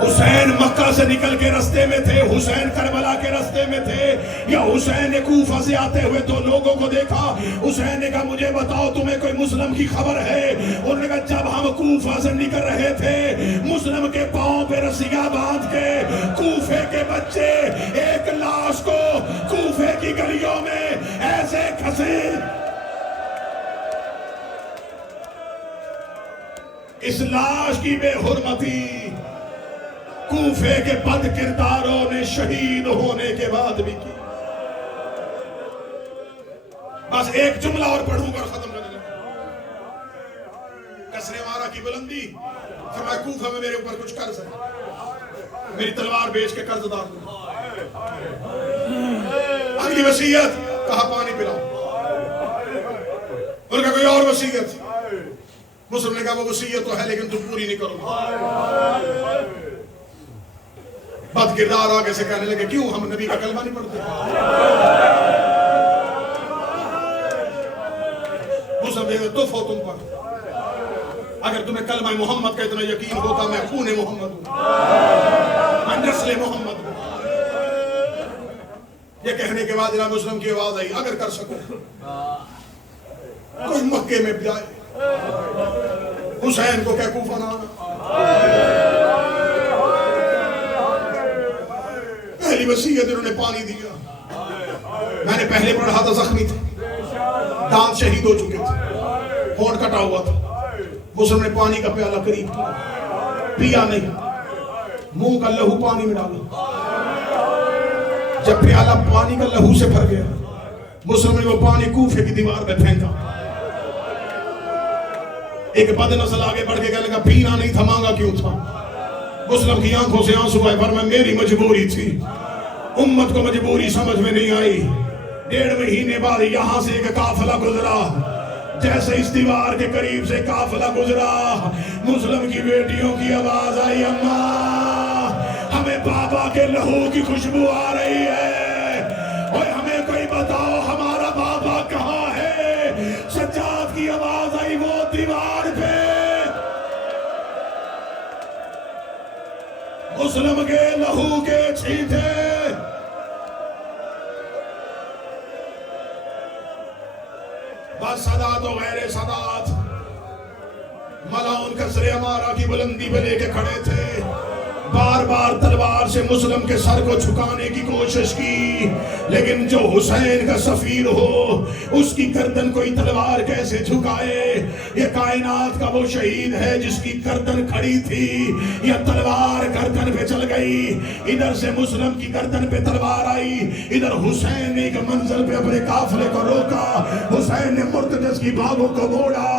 हुसैन मक्का से निकल के रास्ते में थे, हुसैन करबला के रास्ते में थे, या हुसैन ने कूफा से आते हुए तो लोगों को देखा। हुसैन ने कहा मुझे बताओ तुम्हें कोई मुस्लिम की खबर है? उन्होंने कहा जब हम कूफा से निकल रहे थे, मुस्लिम के पांव पे रस्सियां बांध के कूफे के बच्चे एक लाश को कूफे की गलियों में ऐसे खसे। इस लाश की बेहुरमती कूफे के बद किरदारों ने शहीद होने के बाद भी की। बस एक जुमला और पढ़ूंगा और खत्म करने लगा। कसरे मारा की बुलंदी, फरमाया कूफा में मेरे ऊपर कुछ कर्ज है, मेरी तलवार बेच के कर्ज उतार दूं। अगली वसीयत, कहा पानी पिलाओ। उनका कोई और वसीयत? मुस्लिम ने कहा वो वसीयत तो है लेकिन तुम पूरी नहीं करोगे। बद किरदार आगे से कहने लगे क्यों हम नबी का कलमा नहीं पढ़ते? मुस्लिम तो फो तुम पर, अगर तुम्हें कलमा मोहम्मद का इतना यकीन होता, मैं खून मोहम्मद हूं, मैं नस्ल मोहम्मद हूं। ये कहने के बाद इमाम मुस्लिम की आवाज आई, अगर कर सको कोई मक्के में जाए, हुसैन को क्या कूफा ना आना। पहली वसीयत इन्होंने पानी दिया। मैंने पहले पढ़ा था जख्मी थे, दांत शहीद हो चुके थे, होंठ कटा हुआ था। मुस्लिम ने पानी का प्याला करीब पिया नहीं, मुंह का लहू पानी में डाला। जब प्याला पानी का लहू से भर गया, मुस्लिम ने वो पानी कूफे की दीवार पे फेंका। एक बदनस्ल आगे बढ़ के कहने लगा पीना नहीं था, मांगा क्यों था? मुस्लिम की आंखों से आंसू आए, पर मैं मेरी मजबूरी थी, उम्मत को मजबूरी समझ में नहीं आई। 1.5 महीने बाद यहां से एक काफिला गुजरा, जैसे इस दीवार के करीब से काफिला गुजरा, मुस्लिम की बेटियों की आवाज आई, अम्मा हमें बाबा के लहू की खुशबू आ रही है, और हमें कोई बताओ हमारा बाबा कहाँ है? सज्जाद की आवाज आई, वो दीवार पे मुस्लिम के लहू के छींटे। बस सदा तो गैर सदात, मलाउन कसरे अमारा की बुलंदी पे लेके खड़े थे, बार बार तलवार से मुस्लिम के सर को झुकाने की कोशिश की, लेकिन जो हुसैन का सफीर हो उसकी गर्दन कोई तलवार कैसे झुकाए? ये कायनात का वो शहीद है जिसकी गर्दन खड़ी थी, या तलवार गर्दन पे चल गई। इधर से मुस्लिम की गर्दन पे तलवार आई, इधर हुसैन ने एक मंजिल पे अपने काफिले को रोका, हुसैन ने मुर्तजस की बागों को मोड़ा,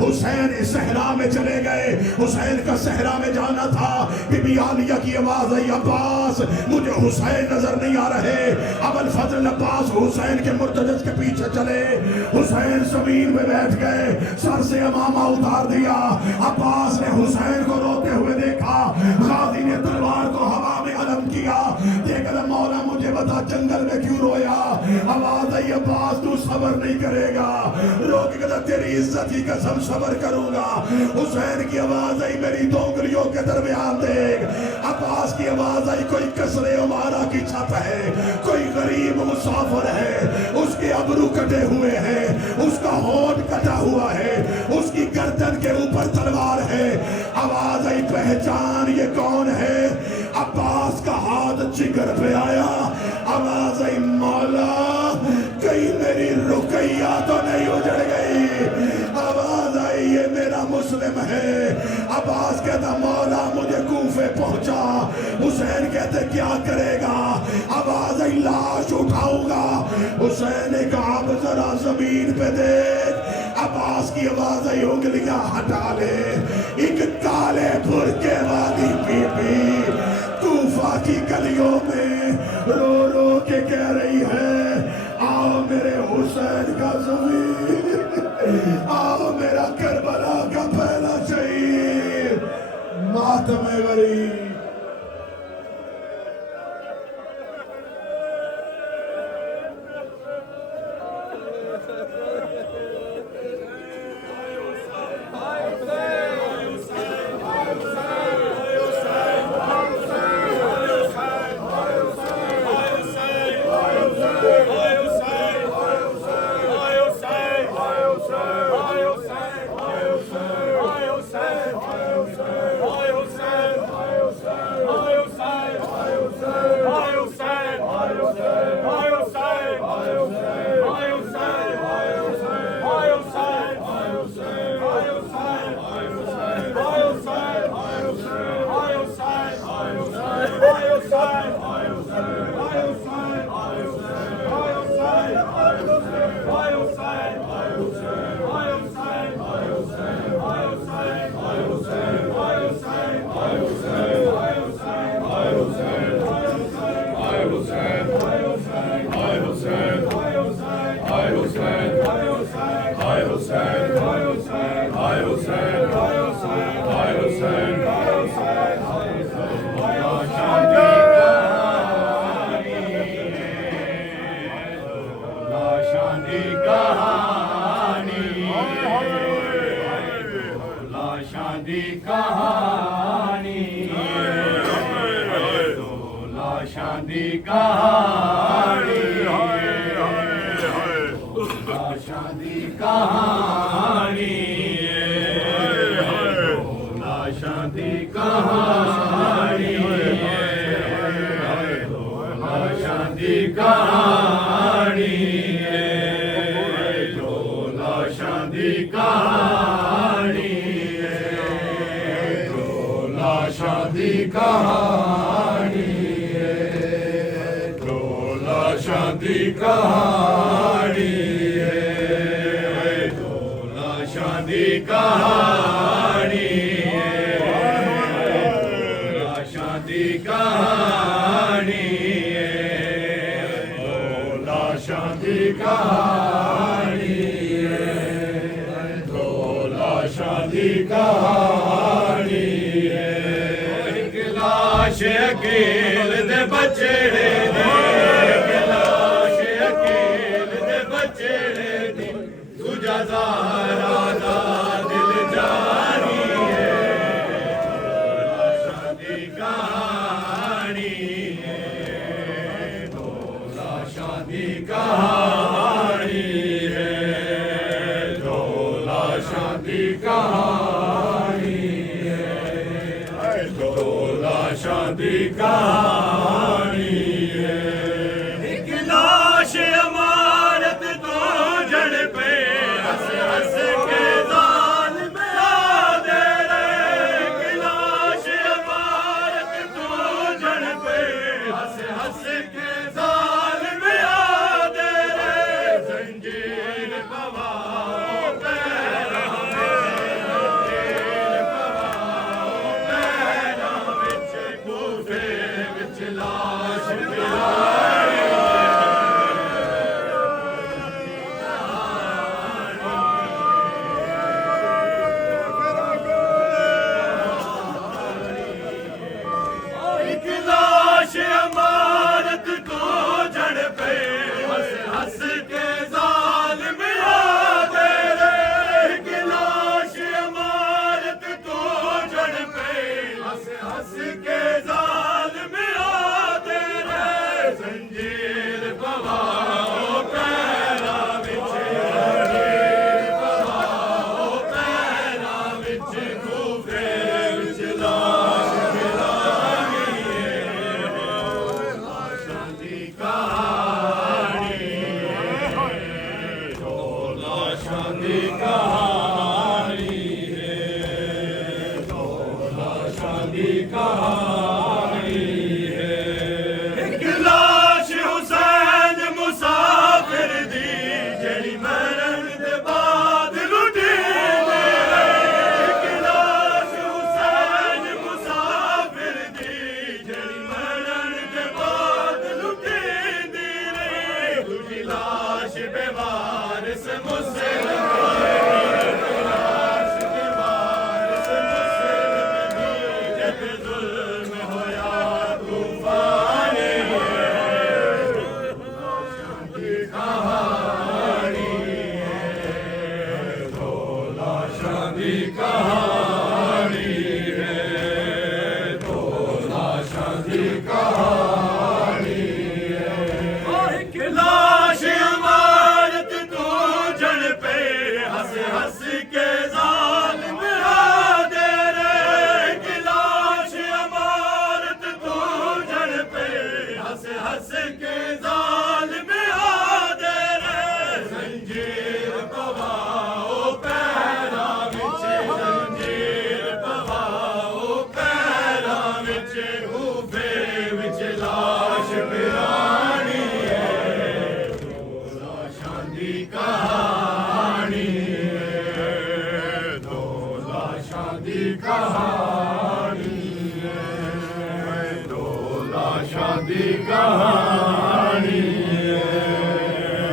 हुसैन सहरा में चले गए। हुसैन का सहरा में जाना था, बीबी आलिया की आवाज आई, अब्बास मुझे हुसैन नजर नहीं आ रहे। अबुल फजल अब्बास हुसैन के मुर्तजस के पीछे चले, हुसैन जमीन में बैठ गए, सर से अमामा उतार दिया। अब्बास ने हुसैन को रोते हुए देखा, गाजी ने तलवार को हवा में अलम किया, देखा मौला मुझे बता जंगल में क्यों रोया? आवाज आई, अब्बास तू सब्र नहीं करेगा, रोकेगा तो तेरी इज्जत की कसम सब्र करूंगा। हुसैन की आवाज आई, मेरी दो उंगलियों के दरमियान देख। अब्बास की आवाज आई, कोई कसरे उमारा की छत है, कोई गरीब मुसाफिर है, उसके अबरू कटे हुए हैं, उसका होंठ कटा हुआ है, उसकी गर्दन के ऊपर तलवार है। आवाज आई, पहचान ये कौन है? अब्बास का हाथ जिगर पे आया, आवाज आई, मौला कहीं मेरी रुकैया तो नहीं उजड़ गई? आवाज आई, ये मेरा मुस्लिम है। अब्बास कहता, मौला मुझे कूफे पहुंचा। हुसैन कहते, क्या करेगा? आवाज आई, लाश उठाऊंगा। हुसैन ने कहा, अब जरा जमीन पे देख। अब्बास की आवाज आई, उंगलियां हटा ले। एक काले बुरके वाली बीबी कूफा की गलियों में रो रो के कह रही है, आओ मेरे हुसैन का ज़मीन, आओ मेरा करबला का पहला शहीद, मातम गरीब। कहानी है, दो लाशां दी कहानी है, दो लाशां दी कहानी है, दो लाशां दी कहानी है, दो लाशां दी कहानी है, दो लाशां दी कहानी कहानी है, दो लाशां दी कहानी है, दो लाशां दी कहानी है। एक लाश अकेल दे बचड़े दी, एक लाश अकेल दे बचड़े दी, दूजा ज़ारा दा दिल जानी है, दो लाशां दी कहानी है, दो लाशां दी कहानी है, दो लाशां दी कहानी है, दो लाशां दी कहानी है। एक लाश अमानत तो जड़ पे हंस हंस के ज़ालिम याद रहे, एक लाश अमानत तो जड़ पे हंस हंस के ज़ालिम याद रहे, जंजीर पवाओ पैरां में, जंजीर पवाओ पैरां विच, कूफे विच लाश पिराई एक लाश अमानत को जड़ पे हंस हंस के ज़ालिम याद रहे, एक लाश अमानत को जड़ पे हंस हंस के ज़ालिम याद रहे, जंजीर पवाओ पैरां विच, जंजीर पवाओ पैरां विच, कूफे विच लाश पिरानी है, दो लाशां दी कहानी है, दो लाशां दी कहानी है, दो लाशां दी कहानी है। एक लाश हुसैन मुसाफिर दी, जेड़ी मरण दे बाद लुटी दी है, एक लाश हुसैन मुसाफिर दी, जेड़ी मरण दे बाद लुटी दी रे, दूजी लाश बेवारिस मुस्लिम दी, लाश बेवारिस मुस्लिम दी, जब जुल्म होया तूफान है, दो लाशां दी कहानी है, दो लाशां दी कहानी है, दो लाशां दी कहानी है। एक लाश अमानत तो जड़ पे हंस हंस के ज़ालिम याद रहे, एक लाश अमानत तो जड़ पे हंस हंस के ज़ालिम याद रहे, जंजीर पवाओ पैरां विच, जंजीर पवाओ पैरां विच, कूफे विच लाश पिरानी है, दो लाशां दी कहानी है, दो लाशां दी कहानी है, दो लाशां दी कहानी है,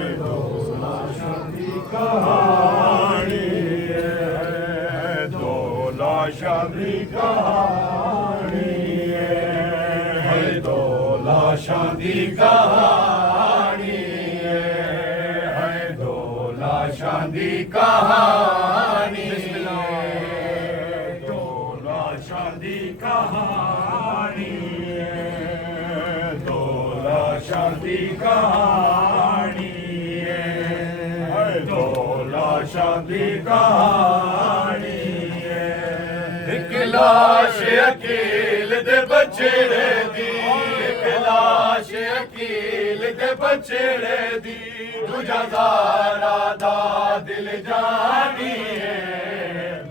दो लाशां दी कहानी है, दो लाशां दी कहानी है, दो लाशां दी कहानी है, दो लाशां दी कहानी है, दो लाशां दी कहानी है, दो लाशां दी कहानी है, दो लाशां दी कहानी है। लाश अकील दे बछड़े दी, एक लाश अकील दे बछड़े दी, दूजा ज़ारा दा दिल जानी है,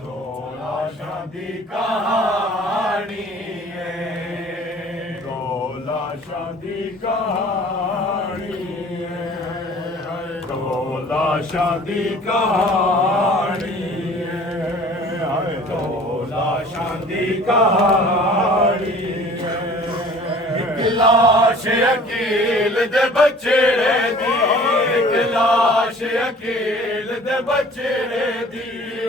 दो लाशां दी कहानी है, दो लाशां दी कहानी है, दो लाशां दी कहानी है, दो लाशां दी कहानी है। एक लाश अकील दे बछड़े दी, एक लाश अकील दे बछड़े दी,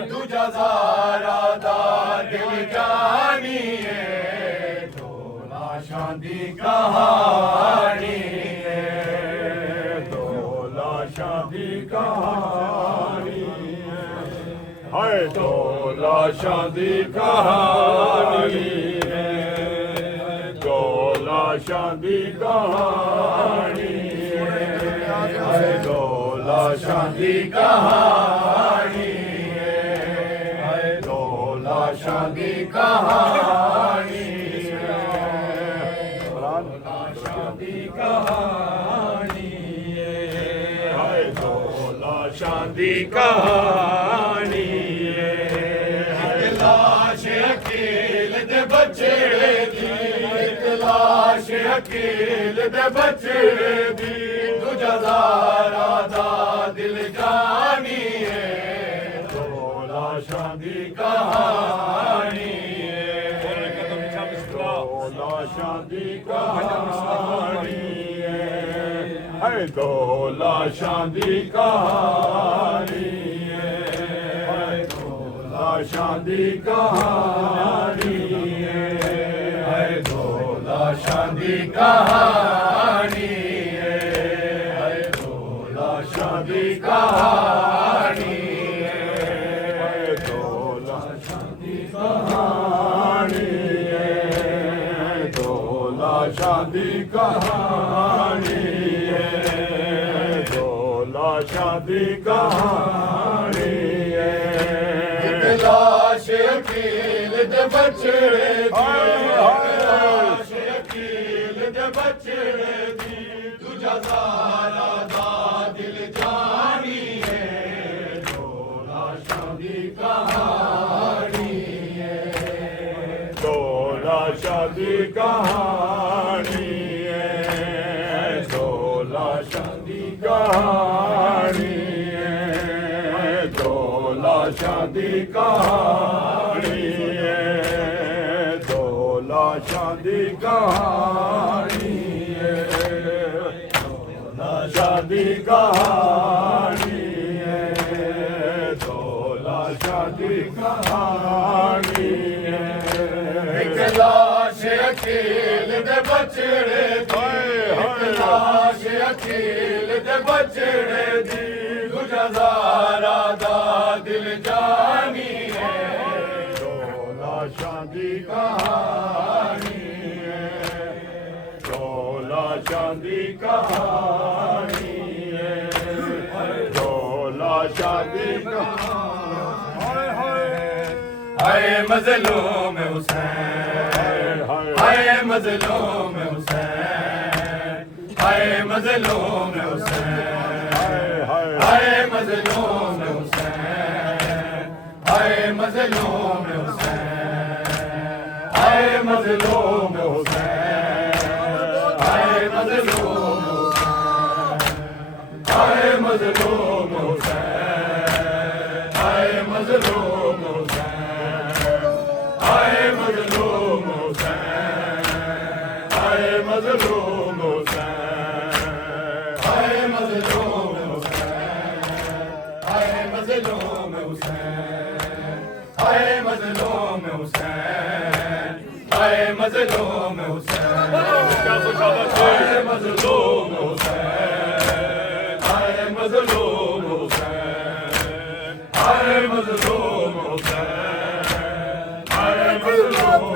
दूजा ज़ारा दा दिल जानी है, दो लाशां दी कहानी है, दो लाशां दी कहानी है, दो लाशां दी कहानी है, दो लाशां दी कहानी है, दो लाशां दी कहानी है, दो लाशां दी कहानी है, लाशां दी कहानी है, दो लाशां दी कहानी है। एक लाश अकील दे बछड़े दी, एक लाश अकील दे बछड़े दी, दूजा ज़ारा दा दिल जानी है, दो लाशां दी कहानी है, दो लाशां दी कहानी है, दो लाशां दी कहानी है, दो लाशां दी कहानी है, दो लाशां दी कहानी है, दो लाशां दी कहानी है, दो लाशां दी कहानी है, दो लाशां दी कहानी है, दो लाशां दी कहानी है। एक लाश अकील दे बछड़े दी, एक लाश अकील दे बछड़े दी, दूजा ज़ारा दा दिल जानी है, दो लाशां दी कहानी है, दो लाशां दी कहानी है, दो लाशां दी कहानी है, दो लाशां दी कहानी है, दो लाशां दी कहानी है, दो लाशां दी कहानी है, दो लाशां दी कहानी है। एक लाश अकील दे बछड़े दी, एक लाश अकील दे बछड़े दी, दूजा ज़ारा दा दिल जानी है, दो लाशां दी कहानी है, दो लाशां दी कहानी है, दो लाशां दी कहानी है। हाय मज़लूम हुसैन, हाय मज़लूम हुसैन, हाय मज़लूम हुसैन, हाय मज़लूम हुसैन, हाय मज़लूम हुसैन, हाय मज़लूम हुसैन, हाय मज़लूम हुसैन, हाय मज़लूम हुसैन, हाय मज़लूम हुसैन, हाय मज़लूम हुसैन, हाय मज़लूम हुसैन, हाय मज़लूम हुसैन, हाय मज़लूम हुसैन, हाय मज़लूम हुसैन, हाय मज़लूम हुसैन, हाय मज़लूम हुसैन, हाय मज़लूम हुसैन, हाय मज़लूम हुसैन, हाय मज़लूम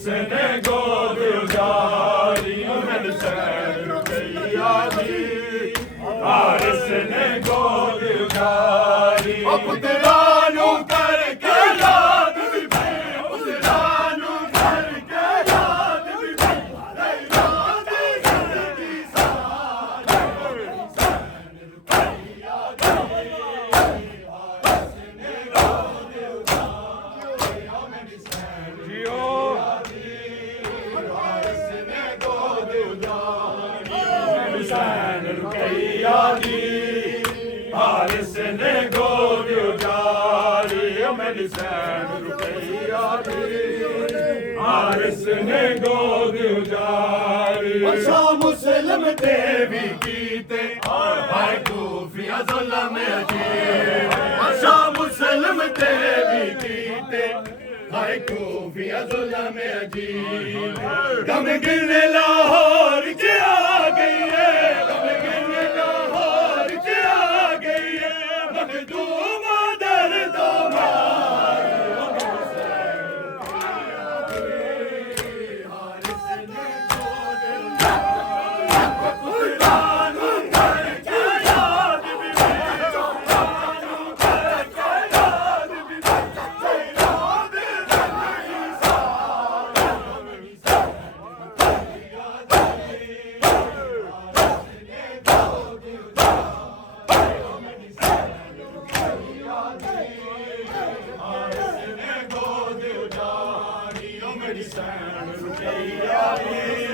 हारिस ने गोद उजारी मेरी सैन रुकैया दी हारिस ने गोद उजारी पुत्रानु करके याद भी पुत्रानु करके याद भी हारिस ने गोद उजारी मेरी सैन रुकैया दी हारिस ने गोद उजारी अच्छा मुस्लिम देवी कीते हाय कूफिया ज़ुल्म अजीब अच्छा मुस्लिम देवी कीते हाय कूफिया ज़ुल्म अजीब गम गिन लाहौर के आ गई है गम गिन लाहौर के आ गई है मखदूम दर्द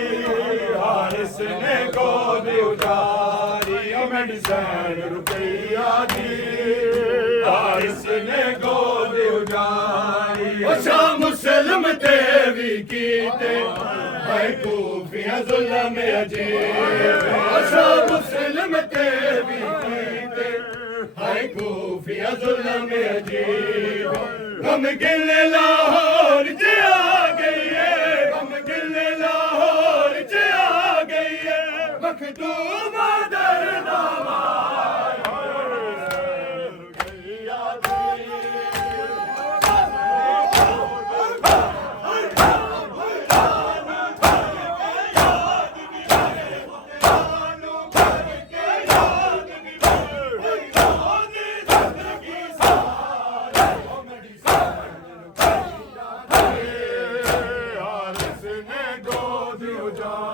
हारिस ने गोद उजारी मेरी सैन रुकैया दी हारिस ने गोद उजारी अच्छा मुस्लिम देवी कीते हाय कूफिया ज़ुल्म अजीब अच्छा मुस्लिम देवी कीते हाय कूफिया ज़ुल्म अजीब गम गिन लाहौर जे आ गई है गम गिन लाहौर जे आ गई है मखदूम दरदावा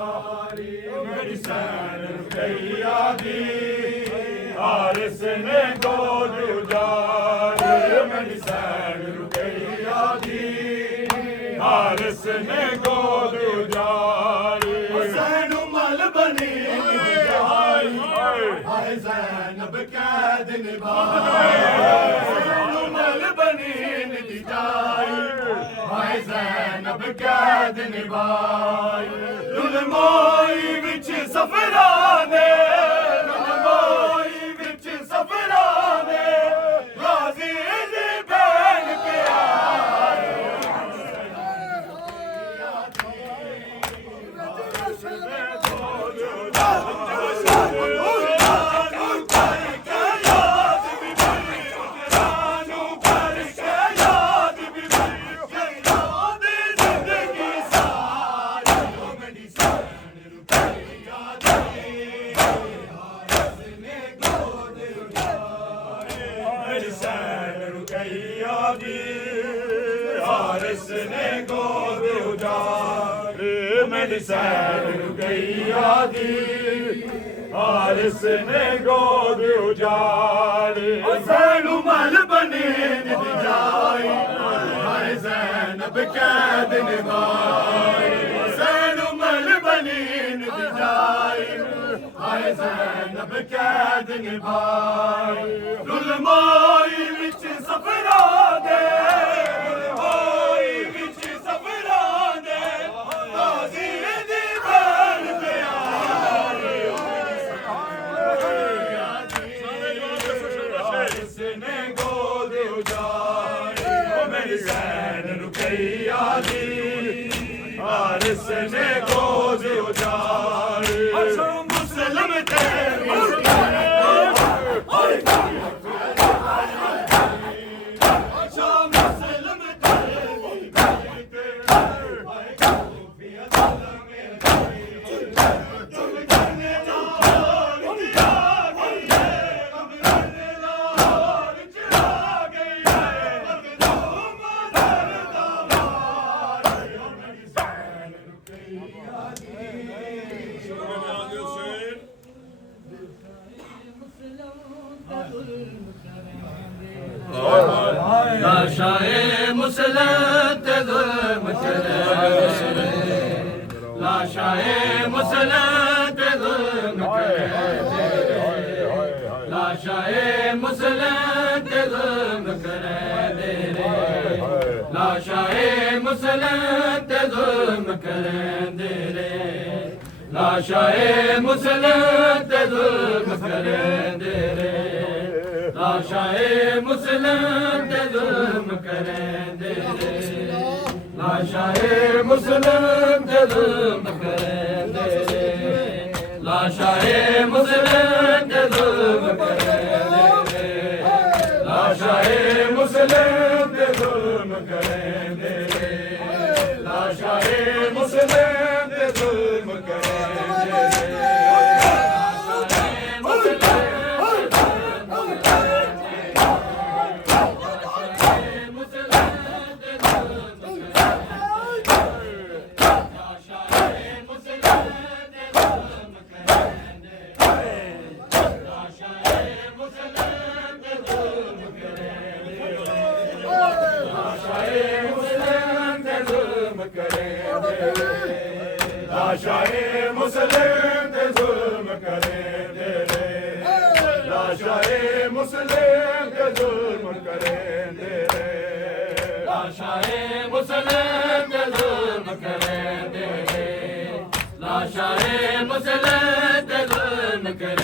मेरी सैन रुकैया दी हारिस ने गोद उजारी मेरी सैन रुकैया दी हारिस ने गोद उजारी हुसैन मल बनी हाय ज़ैनब कैद निभाई हुसैन मल बनी निजाई हाय ज़ैनब कैद निभाई लुलमोई विच सफराने लुलमोई विच सफराने गाज़ी दी बैन के आए हारिस ने गोद उजारी मेरी सैन रुकैया दी हारिस ने गोद उजारी हुसैन मल बनी निजाई हाय ज़ैनब कैद निभाई हुसैन मल बनी निजाई हाय ज़ैनब कैद निभाई लुलमोई विच सफराने लुलमोई विच सफराने गाज़ी दी बैन पे आए हारिस ने गोद उजारी मेरी सैन रुकैया दी हारिस ने गोद उजारी मुस्लिम लाशाए मुसलम ते जुल्म करे लाशाए मुसलम ते जुल्म करे लाशाए मुसलम ते जुल्म करे लाशाए मुसलम ते जुल्म करे लाशाए मुसलम ते जुल्म करे लाशाए मुसलम ते जुल्म करे लाशाए मुसलम ते जुल्म करे लाशाए मुसलम ते जुल्म करे लाशाए मुसलम ते जुल्म करे लाशाए मुसलम ते जुल्म करे लाशाए मुसलम ते जुल्म करे लाशाए मुसलम ते जुल्म करे लाशाए मुसलम ते जुल्म करे लाशाए मुसलम ते जुल्म करे लाशाए मुसलम ते जुल्म करे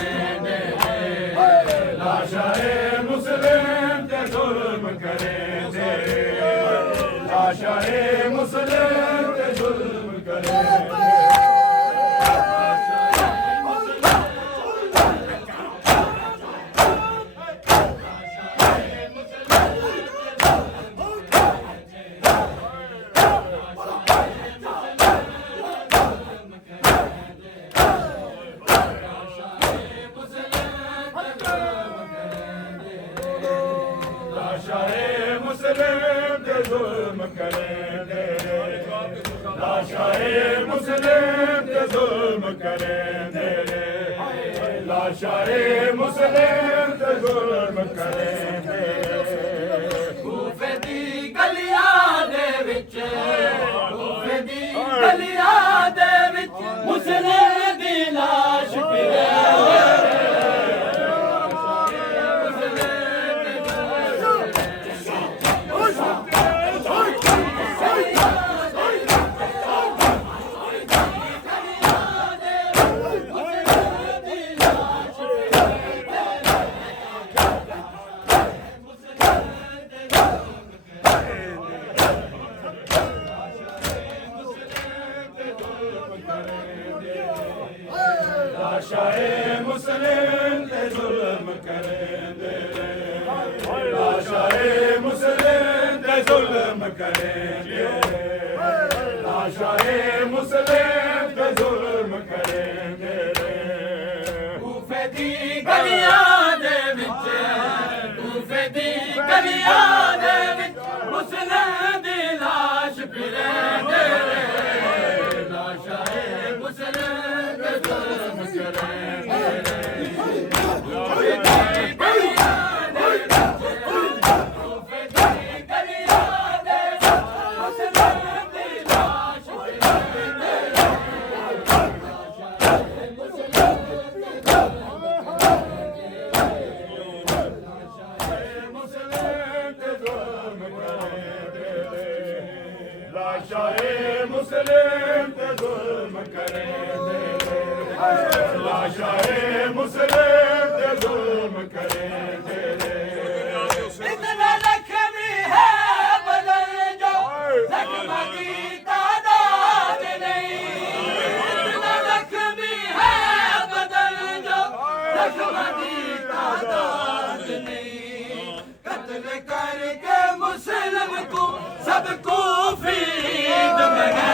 लाशाए मुसलम ते जुल्म करे लाशाए मुसलम ते जुल्म करे लाशाए मुसलम ते जुल्म करे लाशाए मुसलम ते जुल्म करे कूफे दी गलियां दे विच कूफे दी गलियां दे विच मुसलम दी लाश पिए लाशाए मुसलम ते जुल्म करे लाशाए मुसलम ते जुल्म करे लाशाए मुसलम ते जुल्म करे कूफे दी गलियां दे विच कूफे दी गलियां दे विच मुसलम दी लाश फिरे लाशाए मुसलम ते जुल्म करे लाशाए मुसलम ते जुल्म करे लाशाए मुसलम ते जुल्म करे इतना लख्मी है बदल जो ज़ख्म की तादाद नहीं इतना लख्मी है बदल जो ज़ख्म की तादाद नहीं कत्ल करके मुसलम को सबको फीद में है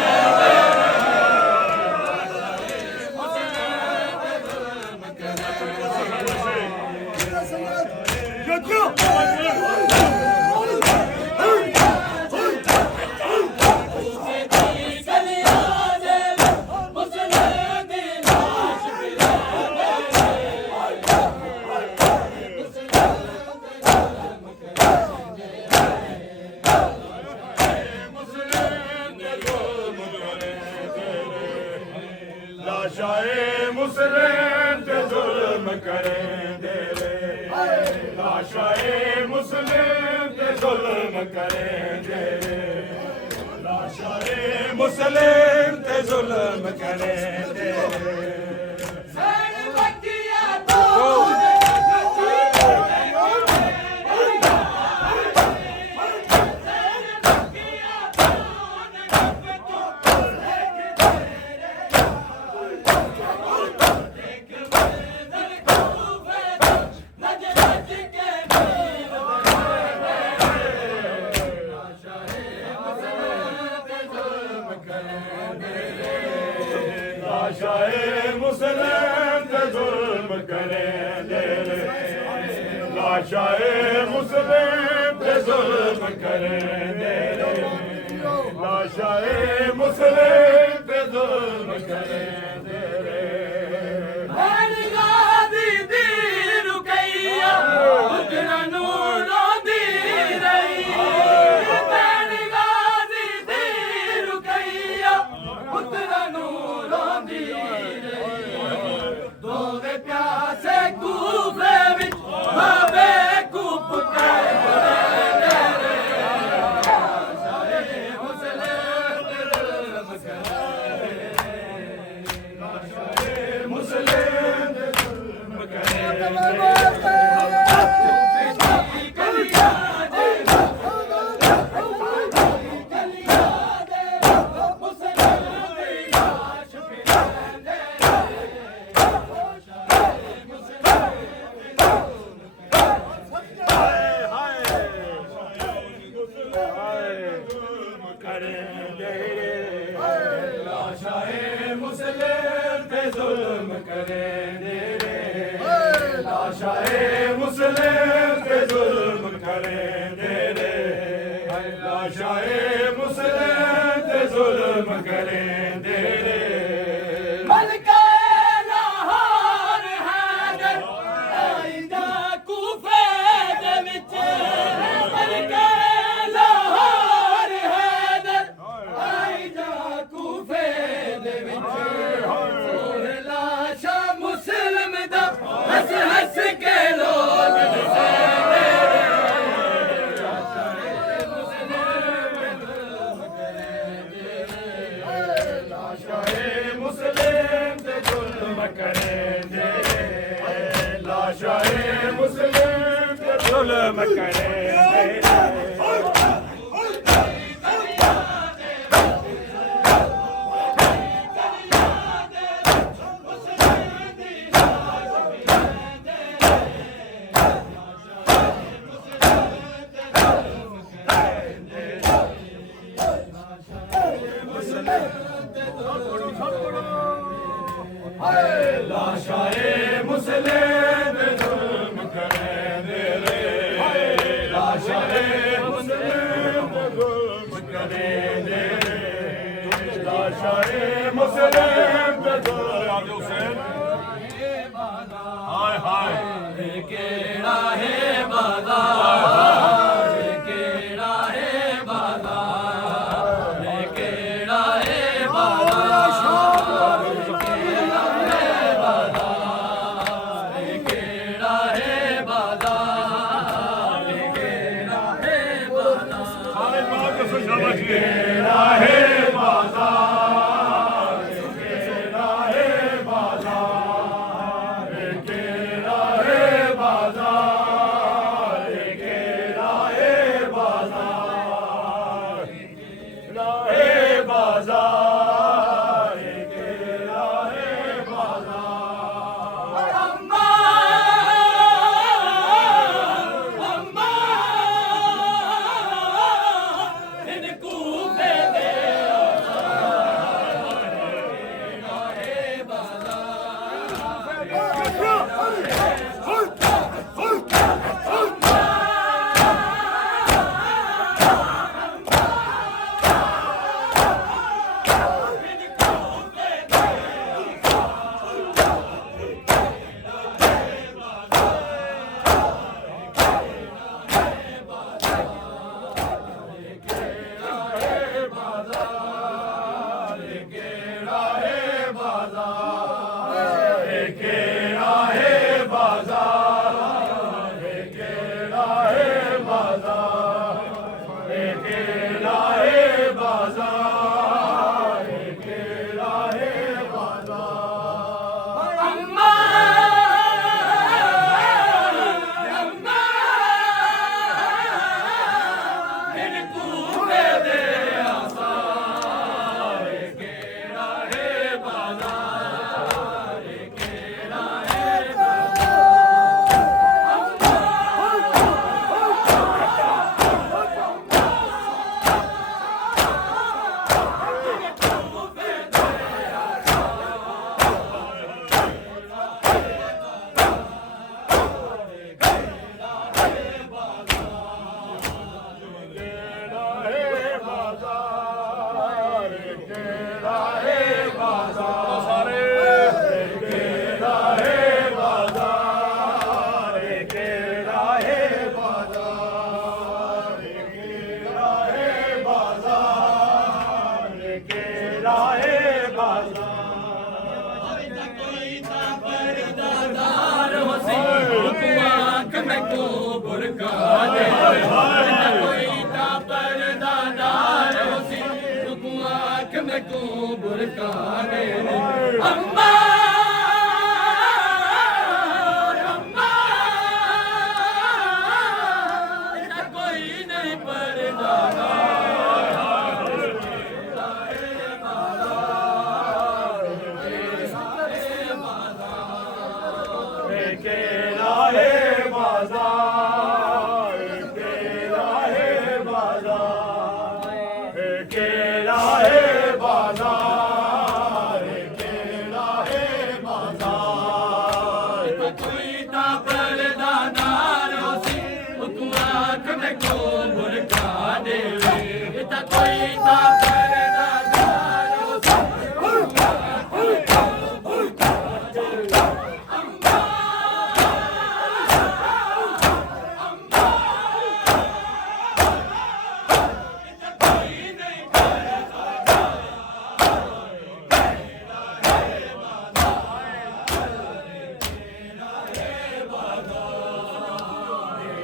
मुस्लिम ते जुल्म करेंदे रे लाशाए मुस्लिम ते जुल्म करेंदे रे लाशाए मुस्लिम ते जुल्म करेंदे रे लाशाए मुस्लिम ते जुल्म करेंदे रे लाशाए मुस्लिम ते जुल्म करेंदे रे लाशाए मुस्लिम ते जुल्म करेंदे रे गाजी दी रुकैया उतना नूरों दी रही गाजी दी रुकैया उतना नूरों दी दोवे प्यासे कूफे विच बाबे कूप के लाशाए मुस्लिम पे जुल्म करेंदे रे लाशाए मुस्लिम पे जुल्म करेंदे रे लाशाए मुस्लिम पे जुल्म करेंदे रे मलका लाहौर हैदर आइंदा कूफे दे विच मलका लाहौर हैदर आइंदा कूफे दे विच लाशा मुस्लिम दा हंस हंस के लोग दसदे लाशाए मुस्लिम ते जुल्म करेंदे रे लाशाए मुस्लिम ते जुल्म करेंदे रे लाशाए मुस्लिम पे जुल्म करेंदे रे लाशाए मुस्लिम पे जुल्म करेंदे रे लाशाए मुस्लिम पे जुल्म हुसैन हाय हाय केड़ा है बाजार केड़ा है बाजार केड़ा है बाजार केड़ा है बाजार केड़ा है बाजार सारे बात को शाबाश केड़ा है बाजार केड़ा है बाजार केड़ा है बाजार केड़ा है बाजार केड़ा है बाजार केड़ा है बाजार अम्मा अम्मा इन कूफे केला है बाजार केला है बाजार अम्मा अम्मा इनको दे दे आसार केला है बाजार केला है केला है बाजार केला है बाजार सारे केला है बाजार केला है बाजार केला है बाजार केला है बाजार पर्दादार होसी आँख में को बुरका दे कोई ता पर्दादार होसी आँख में को बुरका दे अम्मा अम्मा इतना कोई नहीं पर्दादार केला है बाजार केला है बाजार केला है बाजार केला है बाजार कोई ता पर्दादार होसी आँख में को बुरका दे इतना कोई ता पर्दादार होसी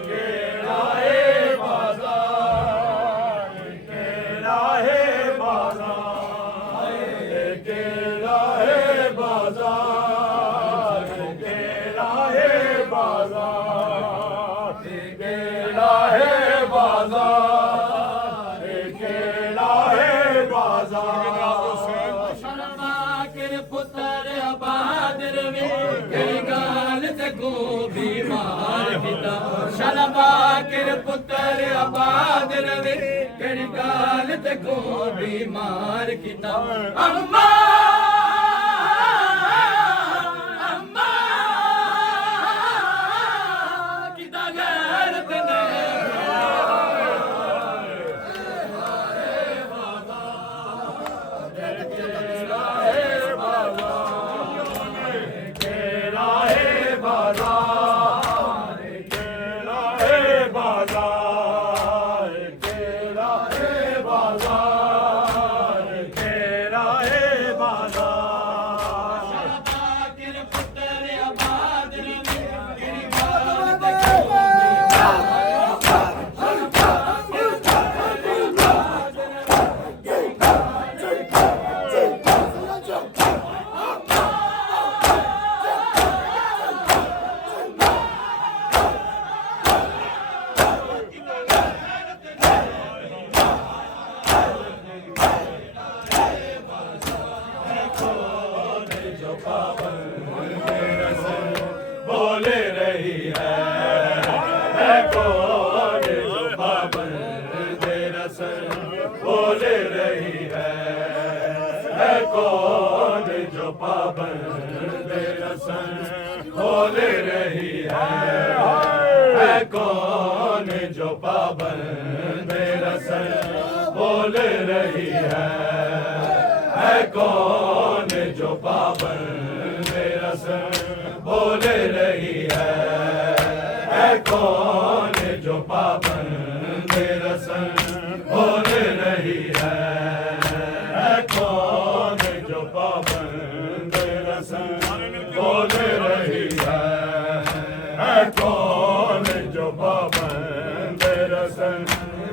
केला है बाजार केला है बाजार केला है बाजार केला है बाजार केला है बाजार केला है बाजार शर्मा के पुत्र बहादुर में कई गाल से को बीमार पिता शर्मा के पुत्र बहादुर में कई गाल से को बीमार पिता अम्मा अम्मा किता गैरत ने केला है बाजार केला है बाजार केला है बाजार केला है बाजार के पुत्र बहादुर में कई गाल से को बोले रही है कौन जो पाबंद रसन बोले रही है कौन जो पाबंद रसन बोले रही है कौन जो पाबंद रसन बोले रही है कौन जो पाबंद रसन बोले रही है कौन जो पाबंद रसन बोले रही है कौन जो पाबंद रसन बोले रही है कौन जो पाबंद रसन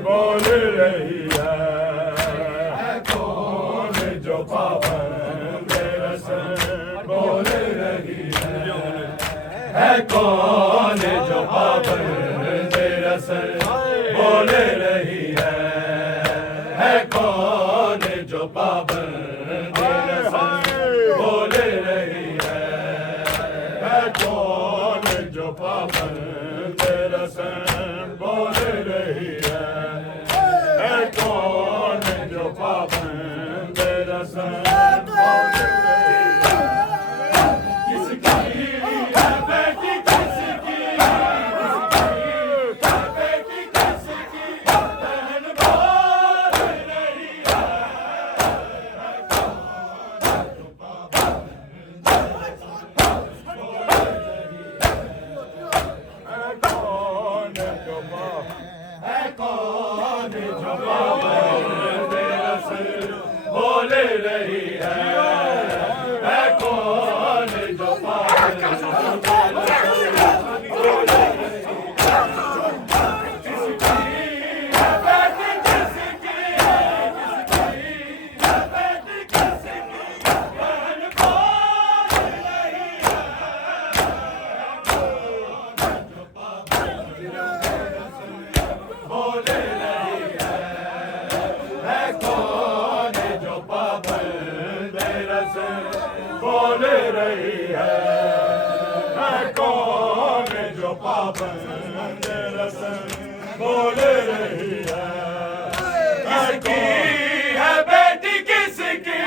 बोले रही रही है कौन जो पाबंद रसन बोल रही है कौन जो पाबंद रसन बोल रही है कौन जो पाबंद रसन बोल रही है कौन जो पाबंद रसन बोल रही है कौन जो पाबंद रसन बोल रही है किसकी है बेटी किसकी बेटी किसकी बहन बोल रही है कौन जो कौन जो पाबंद रसन बोल रही है कौन जो पाबंद बोल रही है कौन जो पाबंद रसन बोल रही है किसकी है बेटी किसकी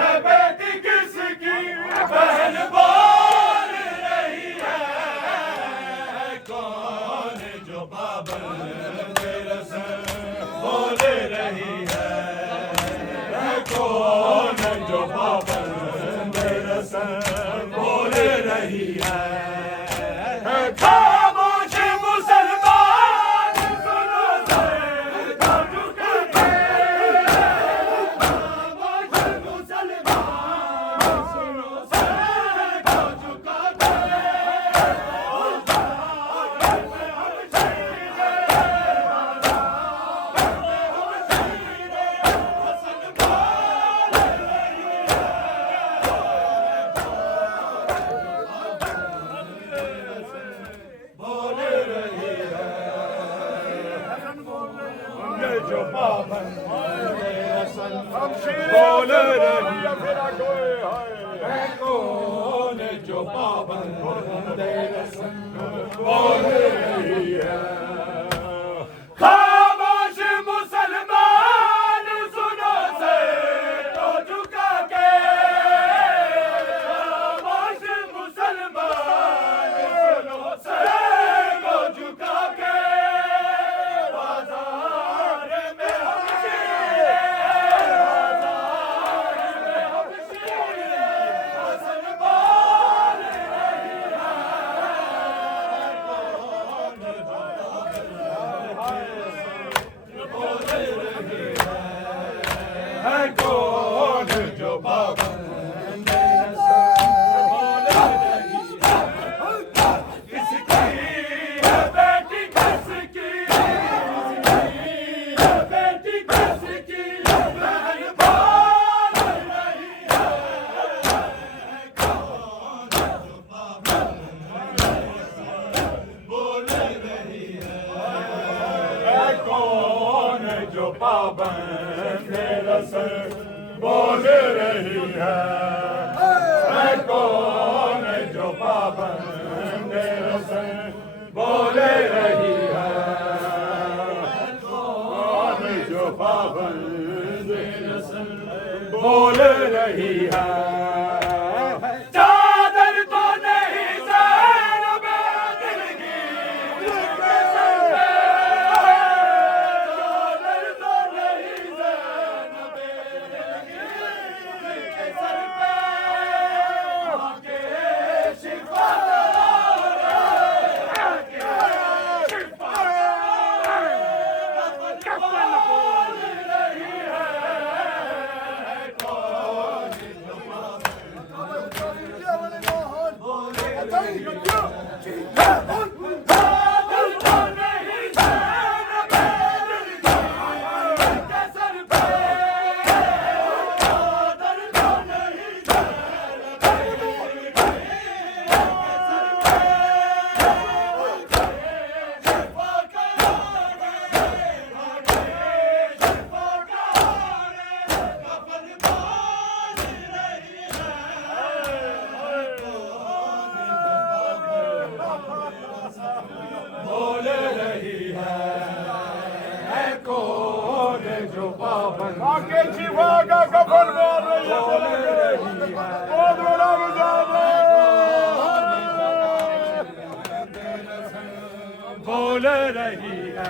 है बेटी किसकी बहन बोल रही है कौन जो पाबंद रसन बोल रही है कौन जो पाबंद रसन बोल रही है खामोश मुसलमान सुनो सर झुका के खामोश मुसलमान सुनो सर झुका के जो पाबंद रसन बोल रही है कौन जो पाबंद रसन बोल रही है खामोश मुसलमान सुनो से तो झुका के खामोश मुसलमान सुनो से तो झुका के कौन जो पाबंद रसन बोल रही है किसकी है बेटी किसकी है बेटी किसकी बहन बोल रही है कौन जो पाबंद रसन बोल रही है कौन जो पाबंद रसन बोल रही है कौन जो पाबंद रसन बोल रही है कौन जो पाबंद रसन बोल रही है चादर तो नहीं ज़ैनब दिल की उसके सर पे चादर तो नहीं ज़ैनब दिल की उसके सर पे आके शिफा बोल रही है कौन जो पाबंद आके शिफा का कफन बोल रही है बहुत बड़ा मुजाहिद बोल रही है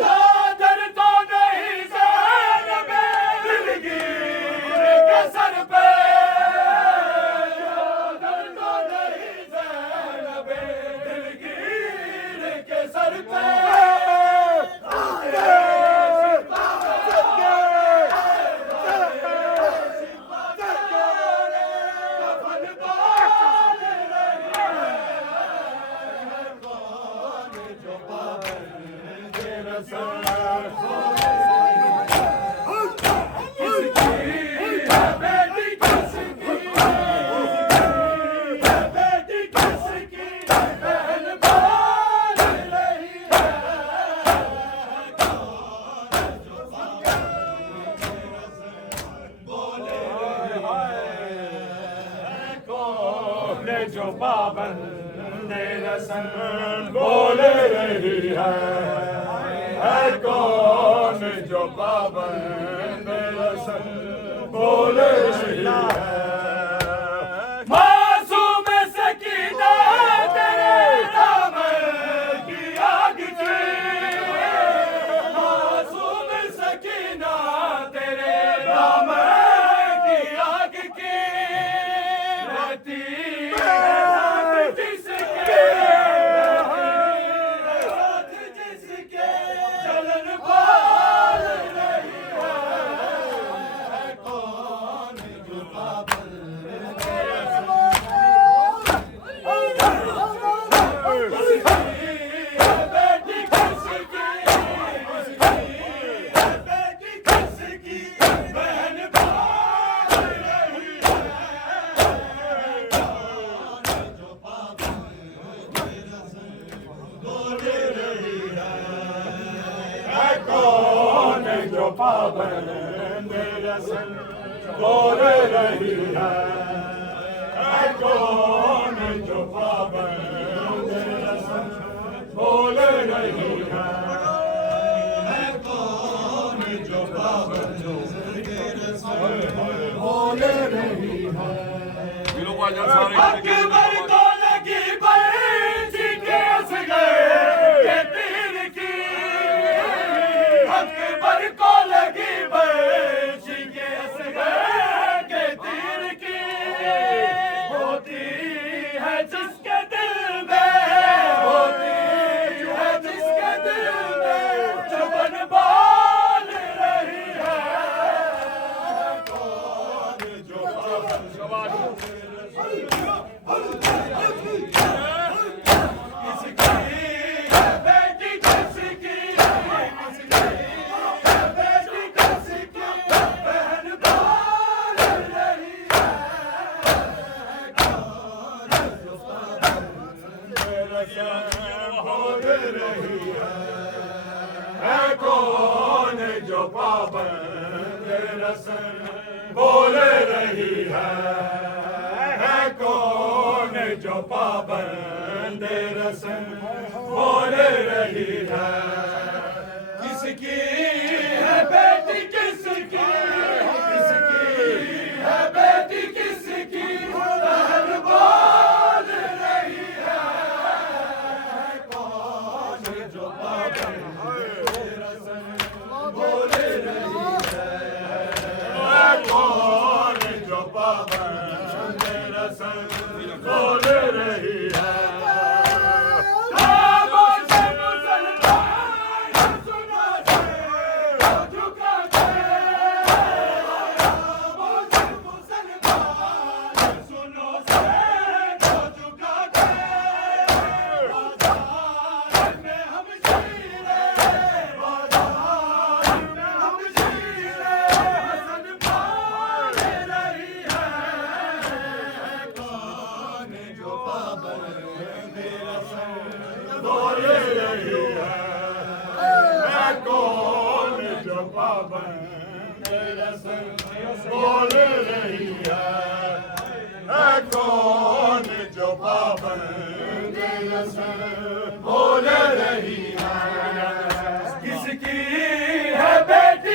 चादर तो नहीं ज़ैनब दिलगीर के सर पे चादर तो नहीं ज़ैनब दिलगीर के सर पे जो पाबंद रसन बोल रही है कौन जो पाबंद रसन बोल रही है मासूम सकीना तेरे दामन की आग की मासूम सकीना तेरे दामन की आग की रहती जिसके जलन बाल रही है कौन जो बेटी किसकी बहन बाल रही है कौन जो पाबंद रसन बोल रही है कौन जो पाबंद रसन बोल रही है कौन जो पाबंद रसन बोल रही है अकबर को लगी बरसी के असगर के तीर की अकबर को लगी बरसी के असगर के तीर की होती है जिसके दिल में होती है जिसके दिल में जुबान बाल रही है कौन जो बेटी किसकी बेटी किसकी बहन बाल रही बोल रही है कौन जो पाबंद रसन बोल रही है कौन जो पाबंद रसन बोल रही है किसकी है बेटी किसकी है बेटी किसकी बहन बाल रही है कौन जो बोल रही है कौन जो पाबंद रसन बोल रही है बोल रही है कौन जो पाबंद रसन बोल रही है कौन जो पाबंद रसन बोल रही है किसकी है बेटी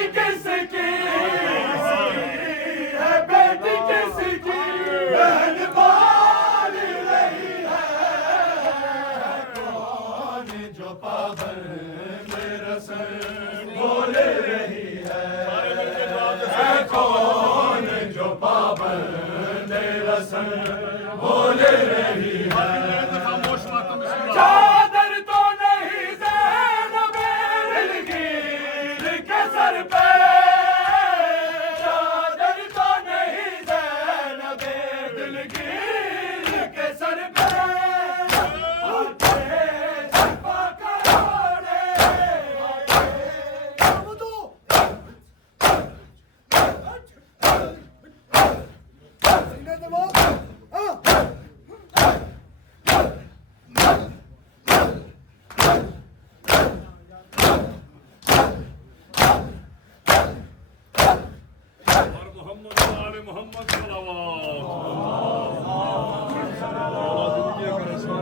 मोहम्मद सलावत